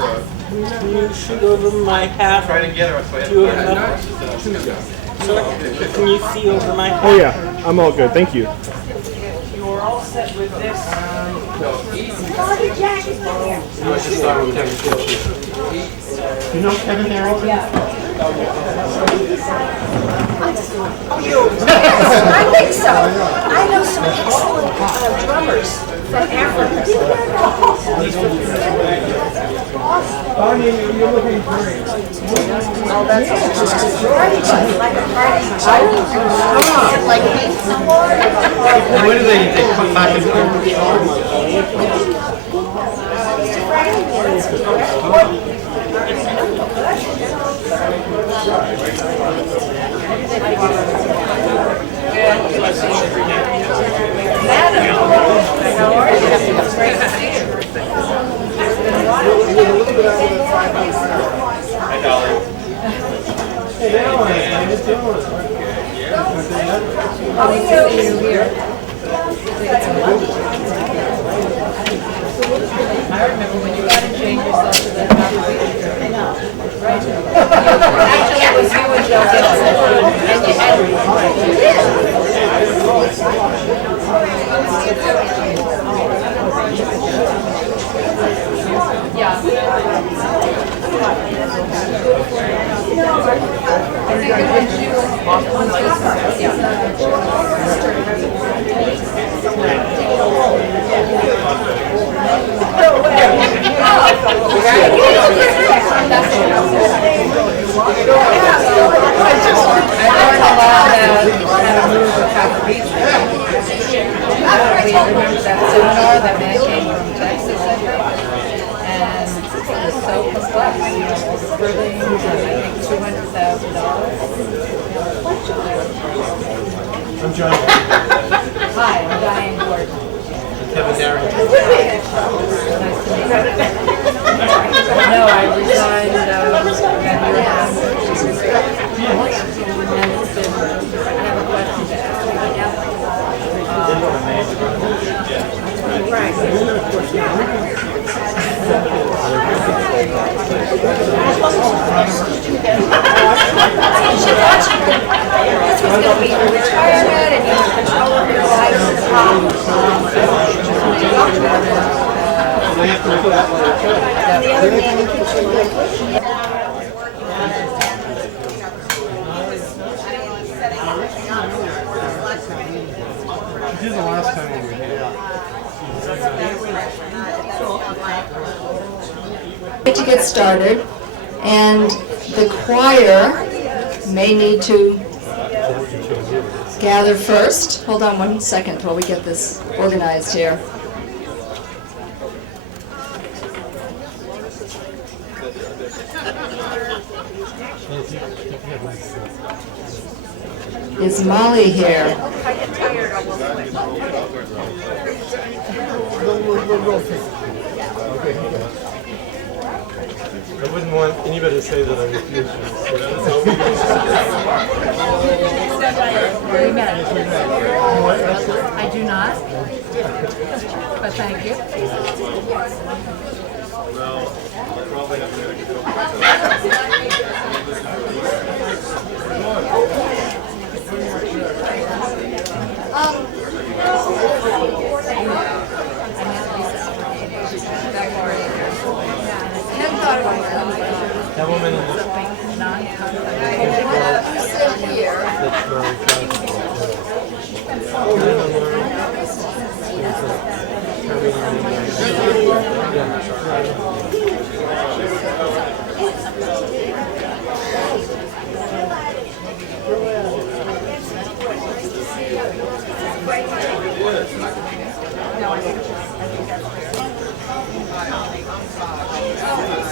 Can you shoot over my hat? Try to get her. Do you have Sir, can you see over my hat? Oh yeah, I'm all good. Thank you. You're all set with this. You know Kevin Harrelson? Oh, you? Yes, I think so. I know some excellent drummers from Africa. You're looking great. Oh, that's party chief, like a party chief. Like being someone. Where do they come back and Madam, how are you? Great to see you. Hi, Dolly. How are you here? I remember when you got to change yourself to the top of the I know. Right. Actually, it was you and Joe Gibson. And you had yeah. I think it was you and we remember that seminar that man came from Texas, I think, and it was so complex, you know, all the scribbling, and I think $200,000. I'm John. Hi, I'm Diane Gordon. Kevin Harrelson. Nice to meet you. No, I resigned about a year and a half. And it's been, I have a question to ask you. This was going to be your retirement and your control of your life. And the other man, you can show like, She did the last time when we did. To get started, and the choir may need to gather first. Hold on 1 second while we get this organized here. Is Molly here? I wouldn't want anybody to say that I refuse you. We met. I do not, but thank you. That woman in the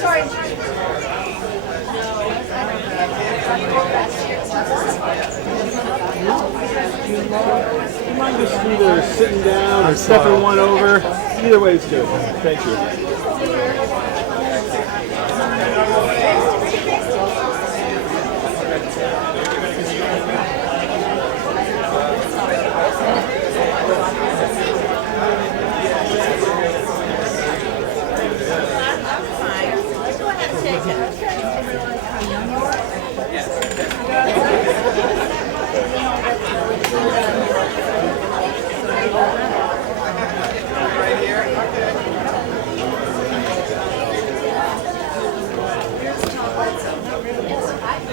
sorry. You mind just either sitting down or stepping one over? Either way is good. Thank you.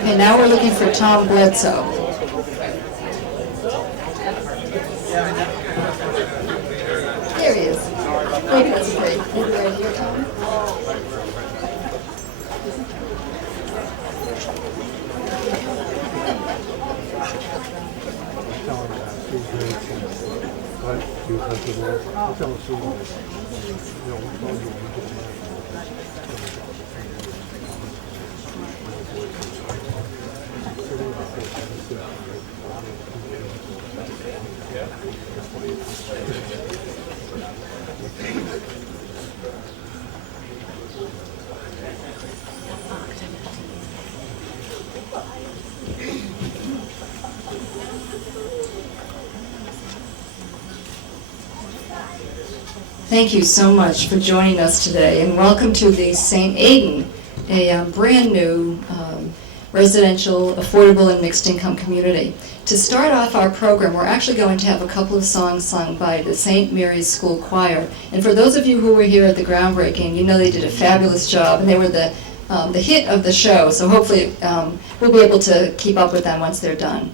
Okay, now we're looking for Tom Bledsoe. There he is. Maybe that's great. Maybe right here, Tom. Thank you so much for joining us today, and welcome to the St. Aidan, a brand new residential, affordable, and mixed income community. To start off our program, we're actually going to have a couple of songs sung by the St. Mary's School Choir. And for those of you who were here at the groundbreaking, you know they did a fabulous job, and they were the hit of the show, so hopefully we'll be able to keep up with them once they're done.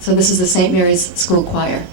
So this is the St. Mary's School Choir.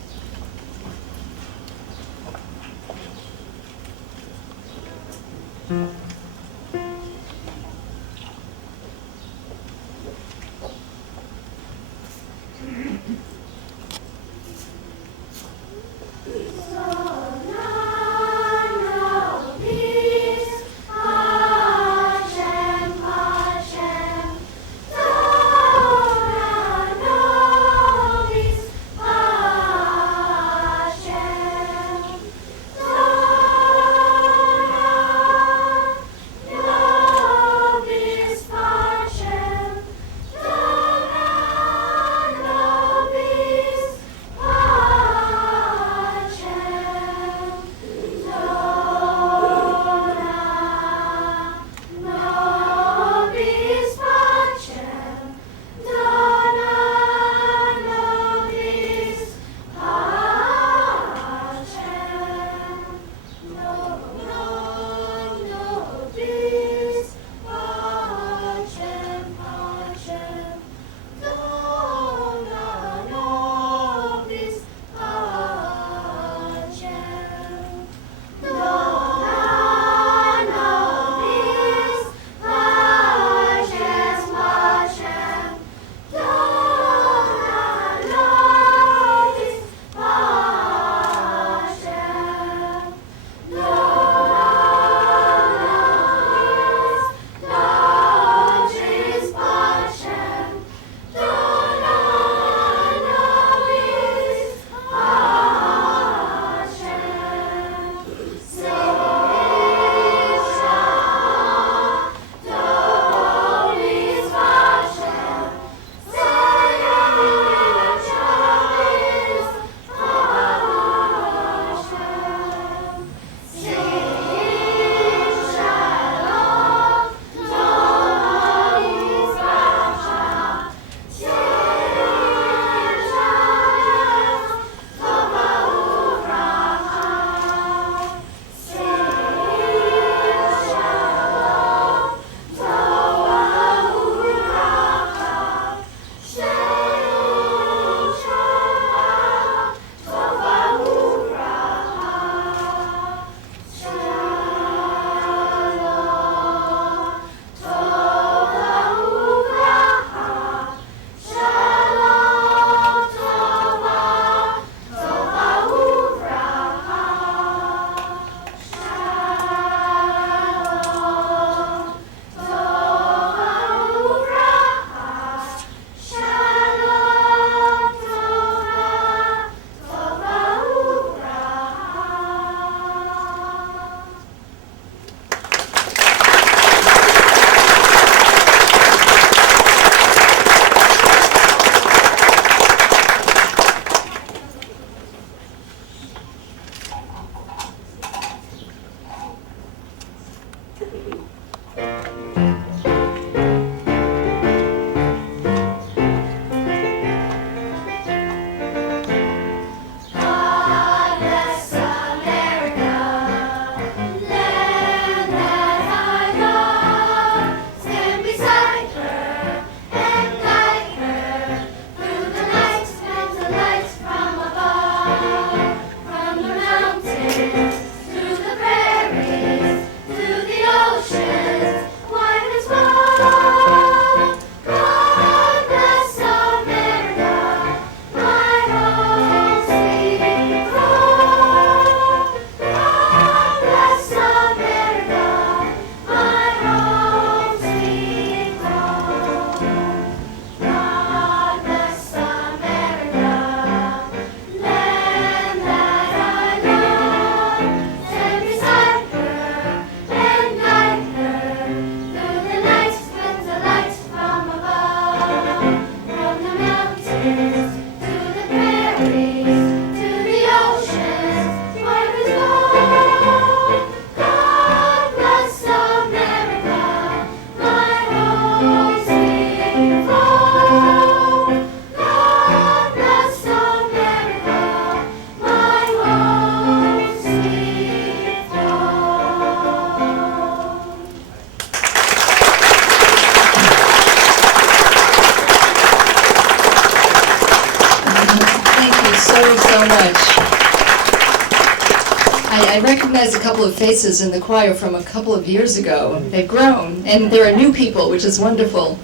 I recognize a couple of faces in the choir from a couple of years ago. They've grown, and there are new people, which is wonderful.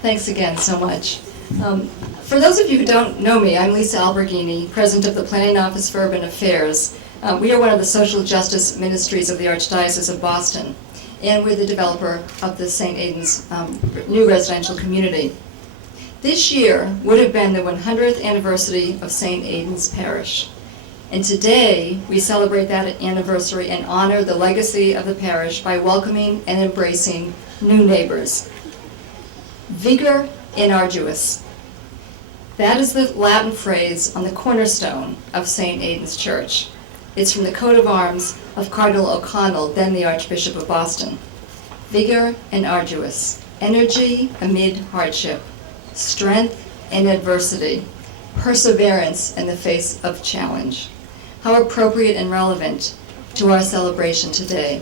Thanks again so much. For those of you who don't know me, I'm Lisa Alberghini, President of the Planning Office for Urban Affairs. We are one of the social justice ministries of the Archdiocese of Boston, and we're the developer of the St. Aidan's new residential community. This year would have been the 100th anniversary of St. Aidan's Parish. And today, we celebrate that anniversary and honor the legacy of the parish by welcoming and embracing new neighbors. Vigor in arduis. That is the Latin phrase on the cornerstone of St. Aidan's Church. It's from the coat of arms of Cardinal O'Connell, then the Archbishop of Boston. Vigor and arduis. Energy amid hardship. Strength in adversity. Perseverance in the face of challenge. How appropriate and relevant to our celebration today.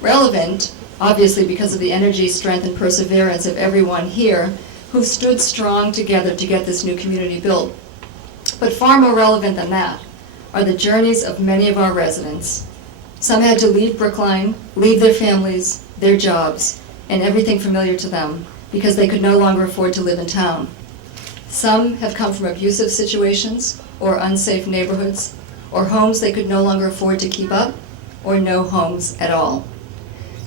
Relevant, obviously, because of the energy, strength, and perseverance of everyone here who stood strong together to get this new community built. But far more relevant than that are the journeys of many of our residents. Some had to leave Brookline, leave their families, their jobs, and everything familiar to them because they could no longer afford to live in town. Some have come from abusive situations or unsafe neighborhoods or homes they could no longer afford to keep up or no homes at all.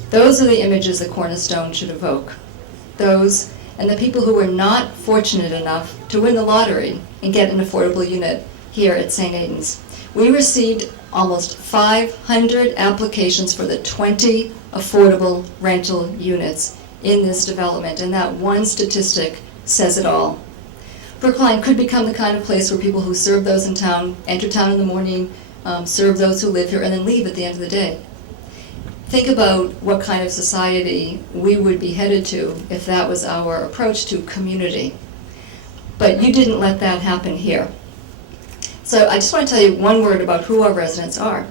Those are the images the Cornerstone should evoke. Those and the people who were not fortunate enough to win the lottery and get an affordable unit here at St. Aidan's. We received almost 500 applications for the 20 affordable rental units in this development, and that one statistic says it all. Brookline could become the kind of place where people who serve those in town, enter town in the morning, serve those who live here, and then leave at the end of the day. Think about what kind of society we would be headed to if that was our approach to community. But you didn't let that happen here. So I just want to tell you one word about who our residents are.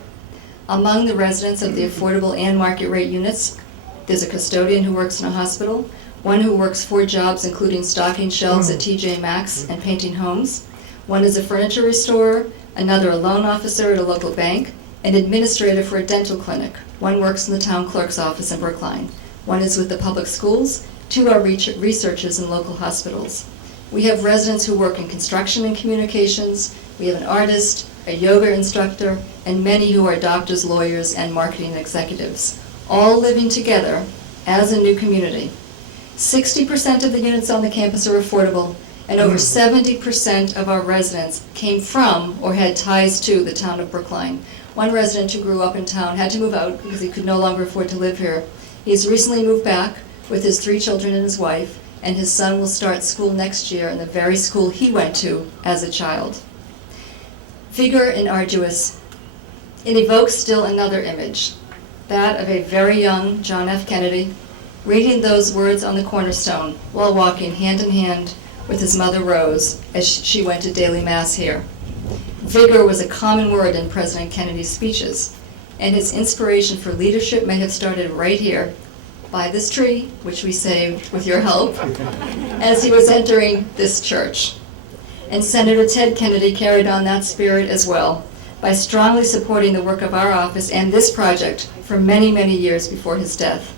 Among the residents of the affordable and market rate units, there's a custodian who works in a hospital, one who works 4 jobs including stocking shelves at TJ Maxx and painting homes. One is a furniture restorer, another a loan officer at a local bank, an administrator for a dental clinic. One works in the town clerk's office in Brookline. One is with the public schools, 2 are researchers in local hospitals. We have residents who work in construction and communications. We have an artist, a yoga instructor, and many who are doctors, lawyers, and marketing executives, all living together as a new community. 60% of the units on the campus are affordable, and over 70% of our residents came from or had ties to the town of Brookline. One resident who grew up in town had to move out because he could no longer afford to live here. He's recently moved back with his 3 children and his wife, and his son will start school next year in the very school he went to as a child. Vigor and arduous. It evokes still another image, that of a very young John F. Kennedy reading those words on the cornerstone while walking hand in hand with his mother Rose as she went to daily mass here. Vigor was a common word in President Kennedy's speeches, and his inspiration for leadership may have started right here by this tree, which we saved with your help, as he was entering this church. And Senator Ted Kennedy carried on that spirit as well by strongly supporting the work of our office and this project for many, many years before his death.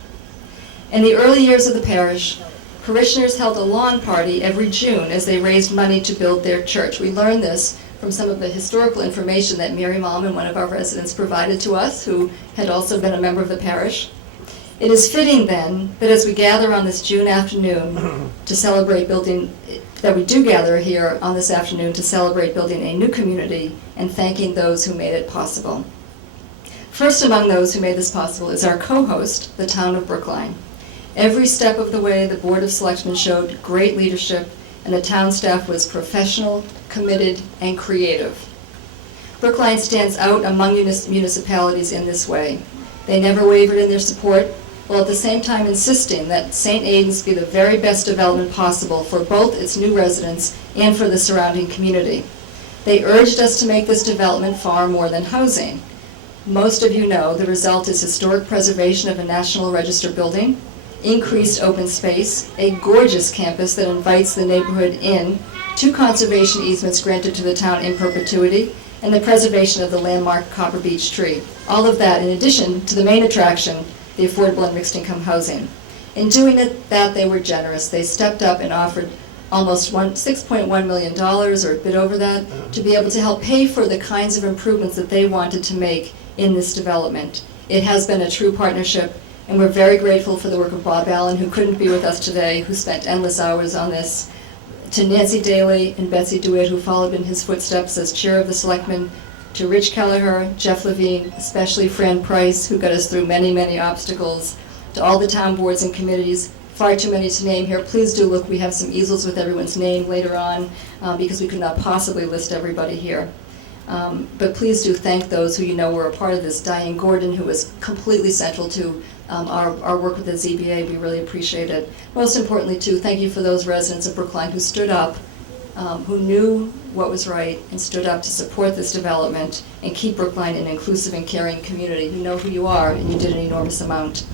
In the early years of the parish, parishioners held a lawn party every June as they raised money to build their church. We learned this from some of the historical information that Mary Malman, one of our residents, provided to us, who had also been a member of the parish. It is fitting then that as we gather on this June afternoon to celebrate building, that we do gather here on this afternoon to celebrate building a new community and thanking those who made it possible. First among those who made this possible is our co-host, the town of Brookline. Every step of the way, the Board of Selectmen showed great leadership, and the town staff was professional, committed, and creative. Brookline stands out among municipalities in this way. They never wavered in their support, while at the same time insisting that St. Aidan's be the very best development possible for both its new residents and for the surrounding community. They urged us to make this development far more than housing. Most of you know the result is historic preservation of a National Register building, increased open space, a gorgeous campus that invites the neighborhood in, 2 conservation easements granted to the town in perpetuity, and the preservation of the landmark Copper Beech tree. All of that in addition to the main attraction, the affordable and mixed income housing. In doing that, they were generous. They stepped up and offered almost $6.1 million, or a bit over that, to be able to help pay for the kinds of improvements that they wanted to make in this development. It has been a true partnership, and we're very grateful for the work of Bob Allen, who couldn't be with us today, who spent endless hours on this, to Nancy Daly and Betsy DeWitt, who followed in his footsteps as chair of the selectmen, to Rich Kelleher, Jeff Levine, especially Fran Price, who got us through many, many obstacles, to all the town boards and committees, far too many to name here. Please do look, we have some easels with everyone's name later on, because we could not possibly list everybody here. But please do thank those who you know were a part of this. Diane Gordon, who was completely central to our work with the ZBA, we really appreciate it. Most importantly, too, thank you for those residents of Brookline who stood up, who knew what was right and stood up to support this development and keep Brookline an inclusive and caring community. You know who you are, and you did an enormous amount.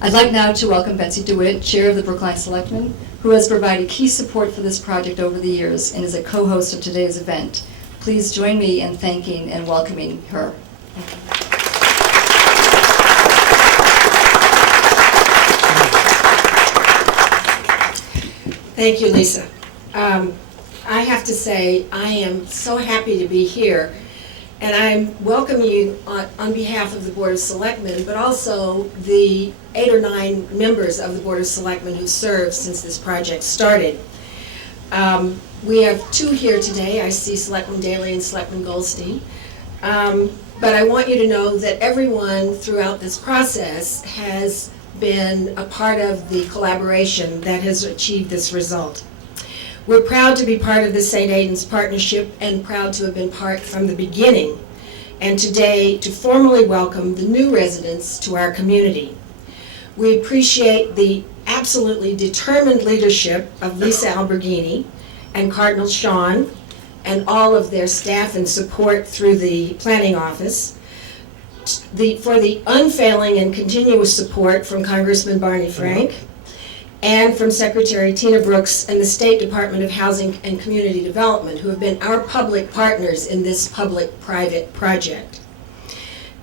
I'd like now to welcome Betsy DeWitt, Chair of the Brookline Selectmen, who has provided key support for this project over the years and is a co-host of today's event. Please join me in thanking and welcoming her. Thank you, Lisa. I have to say, I am so happy to be here, and I welcome you on behalf of the Board of Selectmen, but also the 8 or 9 members of the Board of Selectmen who served since this project started. We have 2 here today. I see Selectman Daly and Selectman Goldstein. But I want you to know that everyone throughout this process has been a part of the collaboration that has achieved this result. We're proud to be part of the St. Aidan's partnership and proud to have been part from the beginning, and today to formally welcome the new residents to our community. We appreciate the absolutely determined leadership of Lisa Alberghini and Cardinal Sean and all of their staff and support through the planning office, for the unfailing and continuous support from Congressman Barney Frank, and from Secretary Tina Brooks and the State Department of Housing and Community Development, who have been our public partners in this public-private project.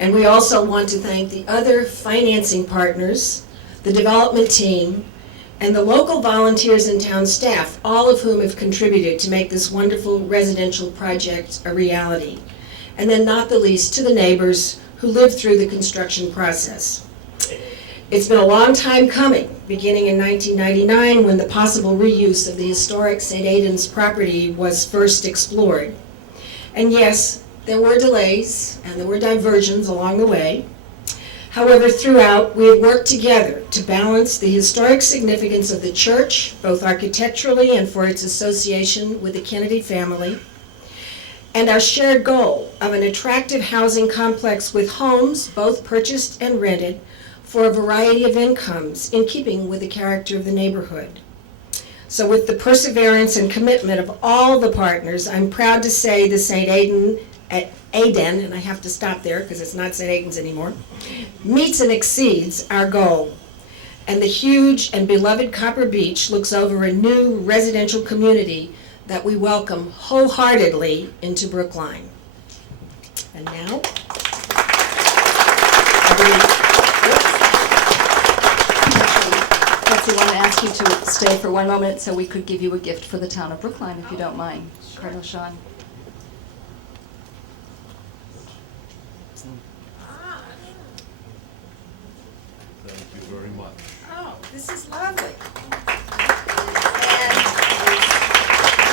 And we also want to thank the other financing partners, the development team, and the local volunteers and town staff, all of whom have contributed to make this wonderful residential project a reality. And then not the least to the neighbors who lived through the construction process. It's been a long time coming, beginning in 1999 when the possible reuse of the historic St. Aidan's property was first explored. And yes, there were delays and there were diversions along the way. However, throughout, we have worked together to balance the historic significance of the church, both architecturally and for its association with the Kennedy family, and our shared goal of an attractive housing complex with homes, both purchased and rented, for a variety of incomes in keeping with the character of the neighborhood. So with the perseverance and commitment of all the partners, I'm proud to say the St. Aidan, and I have to stop there because it's not St. Aidan's anymore, meets and exceeds our goal. And the huge and beloved Copper Beech looks over a new residential community that we welcome wholeheartedly into Brookline. And now, Betsy, I want to ask you to stay for one moment so we could give you a gift for the town of Brookline, if you don't mind. Sure. Cardinal Sean. Thank you very much. oh, this is lovely.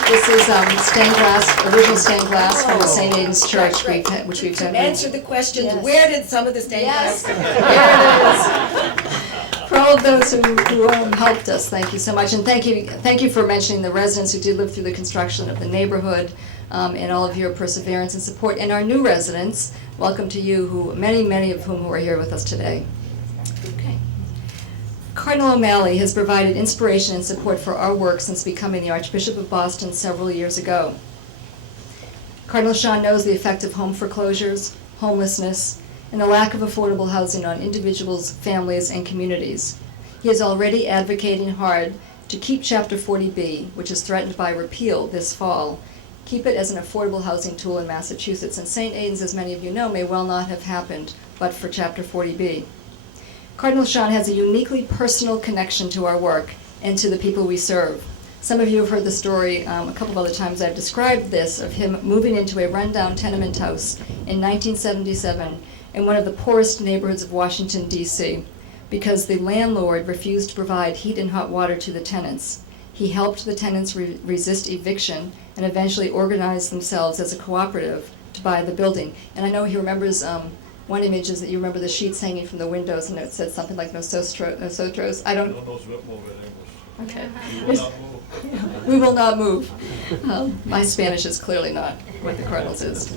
This is stained glass, original stained glass from the St. Aidan's Church, Right. which we've To done. answer the question, Yes. where did some of the stained Yes, glass there it is. For all of those who helped us, thank you so much. And thank you for mentioning the residents who did live through the construction of the neighborhood, and all of your perseverance and support. And our new residents, welcome to you, who many of whom are here with us today. Okay. Cardinal O'Malley has provided inspiration and support for our work since becoming the Archbishop of Boston several years ago. Cardinal Sean knows the effect of home foreclosures, homelessness, and the lack of affordable housing on individuals, families, and communities. He is already advocating hard to keep Chapter 40B, which is threatened by repeal this fall, keep it as an affordable housing tool in Massachusetts. And St. Aidan's, as many of you know, may well not have happened but for Chapter 40B. Cardinal Sean has a uniquely personal connection to our work and to the people we serve. Some of you have heard the story a couple of other times I've described this, of him moving into a rundown tenement house in 1977 in one of the poorest neighborhoods of Washington, D.C., because the landlord refused to provide heat and hot water to the tenants. He helped the tenants resist eviction and eventually organized themselves as a cooperative to buy the building. And I know he remembers one image is that you remember the sheets hanging from the windows, and it said something like nosotros. I don't. Okay. We will not move. My Spanish is clearly not what the Cardinals is.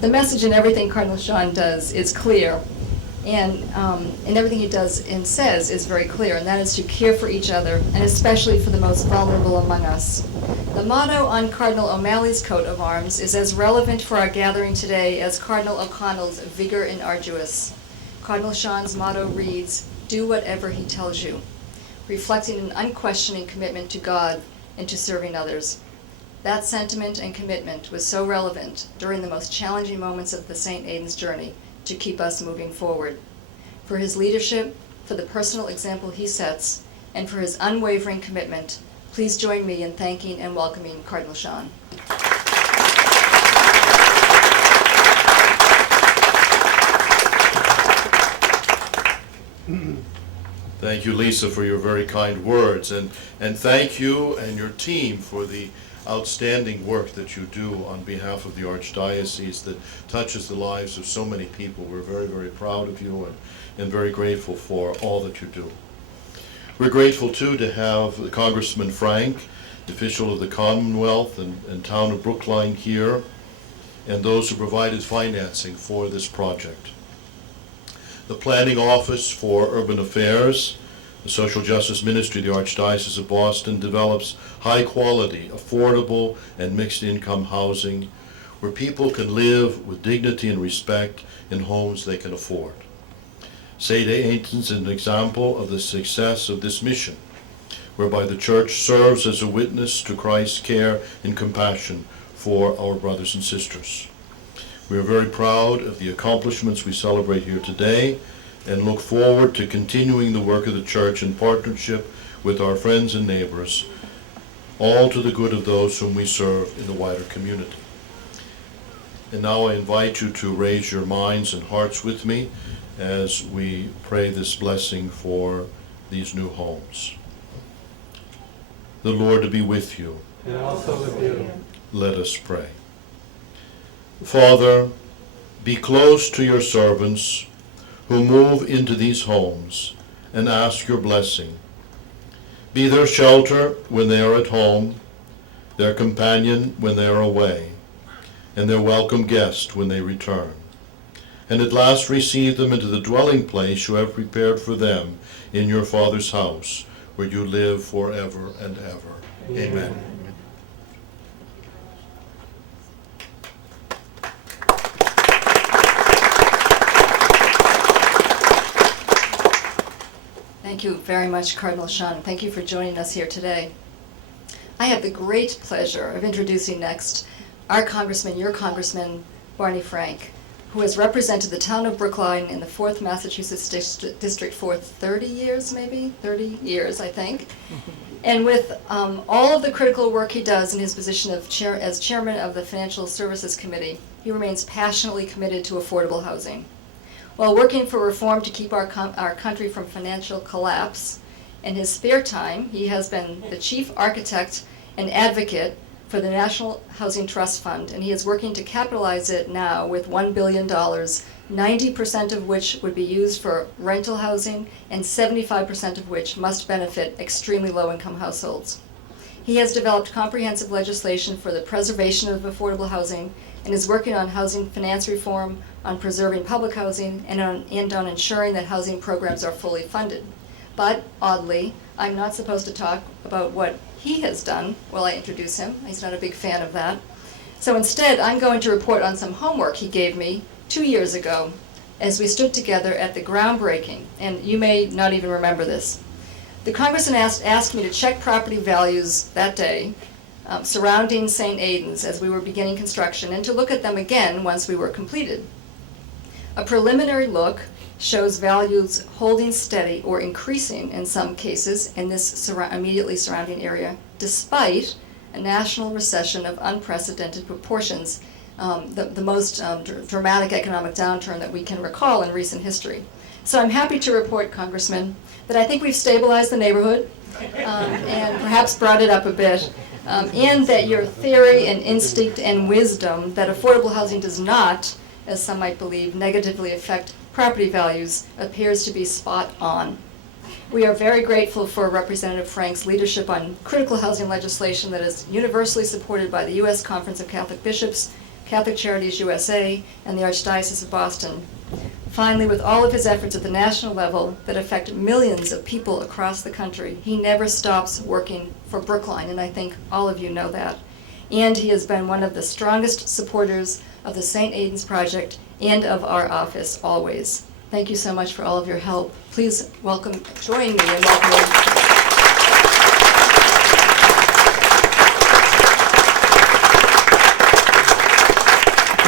The message in everything Cardinal Sean does is clear, and everything he does and says is very clear, and that is to care for each other, and especially for the most vulnerable among us. The motto on Cardinal O'Malley's coat of arms is as relevant for our gathering today as Cardinal O'Connell's vigor and arduous. Cardinal Sean's motto reads, "Do whatever he tells you," reflecting an unquestioning commitment to God and to serving others. That sentiment and commitment was so relevant during the most challenging moments of the St. Aidan's journey to keep us moving forward. For his leadership, for the personal example he sets, and for his unwavering commitment, please join me in thanking and welcoming Cardinal Sean. Thank you, Lisa, for your very kind words, and thank you and your team for the outstanding work that you do on behalf of the Archdiocese that touches the lives of so many people. We're very, very proud of you and very grateful for all that you do. We're grateful, too, to have Congressman Frank, official of the Commonwealth and town of Brookline here, and those who provided financing for this project. The Planning Office for Urban Affairs, the Social Justice Ministry of the Archdiocese of Boston develops high-quality, affordable, and mixed-income housing where people can live with dignity and respect in homes they can afford. St. Aidan's is an example of the success of this mission, whereby the Church serves as a witness to Christ's care and compassion for our brothers and sisters. We are very proud of the accomplishments we celebrate here today and look forward to continuing the work of the Church in partnership with our friends and neighbors, all to the good of those whom we serve in the wider community. And now I invite you to raise your minds and hearts with me as we pray this blessing for these new homes. The Lord to be with you. And also with you. Let us pray. Father, be close to your servants who move into these homes and ask your blessing. Be their shelter when they are at home, their companion when they are away, and their welcome guest when they return. And at last receive them into the dwelling place you have prepared for them in your Father's house, where you live forever and ever. Amen. Thank you very much, Cardinal Sean. Thank you for joining us here today. I have the great pleasure of introducing next our Congressman, your Congressman, Barney Frank, who has represented the town of Brookline in the 4th Massachusetts District for 30 years, maybe? 30 years, I think. And with all of the critical work he does in his position of as chairman of the Financial Services Committee, he remains passionately committed to affordable housing. While working for reform to keep our country from financial collapse, in his spare time, he has been the chief architect and advocate for the National Housing Trust Fund, and he is working to capitalize it now with $1 billion, 90% of which would be used for rental housing and 75% of which must benefit extremely low-income households. He has developed comprehensive legislation for the preservation of affordable housing and is working on housing finance reform, on preserving public housing, and on ensuring that housing programs are fully funded. But, oddly, I'm not supposed to talk about what he has done while I introduce him. He's not a big fan of that. So instead, I'm going to report on some homework he gave me 2 years ago as we stood together at the groundbreaking, and you may not even remember this. The congressman asked me to check property values that day surrounding St. Aidan's as we were beginning construction, and to look at them again once we were completed. A preliminary look shows values holding steady or increasing in some cases in this immediately surrounding area, despite a national recession of unprecedented proportions, the most dramatic economic downturn that we can recall in recent history. So I'm happy to report, Congressman, that I think we've stabilized the neighborhood and perhaps brought it up a bit, and that your theory and instinct and wisdom that affordable housing does not, as some might believe, negatively affect property values appears to be spot on. We are very grateful for Representative Frank's leadership on critical housing legislation that is universally supported by the U.S. Conference of Catholic Bishops, Catholic Charities USA, and the Archdiocese of Boston. Finally, with all of his efforts at the national level that affect millions of people across the country, he never stops working for Brookline, and I think all of you know that. And he has been one of the strongest supporters of the St. Aidan's Project and of our office always. Thank you so much for all of your help. Please join me in welcoming.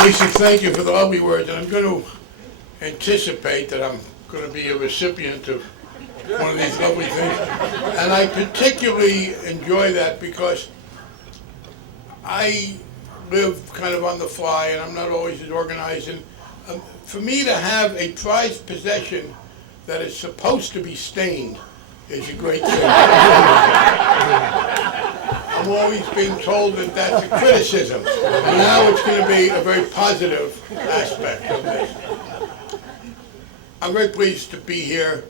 Lisa, thank you for the lovely words, and I'm going to anticipate that I'm going to be a recipient of one of these lovely things. And I particularly enjoy that because I live kind of on the fly and I'm not always as organized. And for me to have a prized possession that is supposed to be stained is a great thing. I'm always being told that that's a criticism. And now it's going to be a very positive aspect of this. I'm very pleased to be here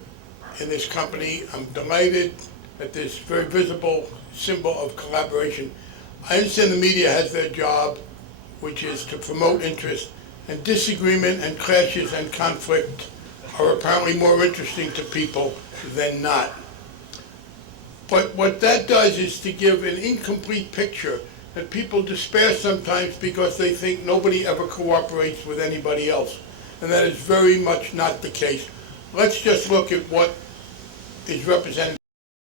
in this company. I'm delighted at this very visible symbol of collaboration. I understand the media has their job, which is to promote interest, and disagreement and clashes and conflict are apparently more interesting to people than not. But what that does is to give an incomplete picture that people despair sometimes because they think nobody ever cooperates with anybody else. And that is very much not the case. Let's just look at what is represented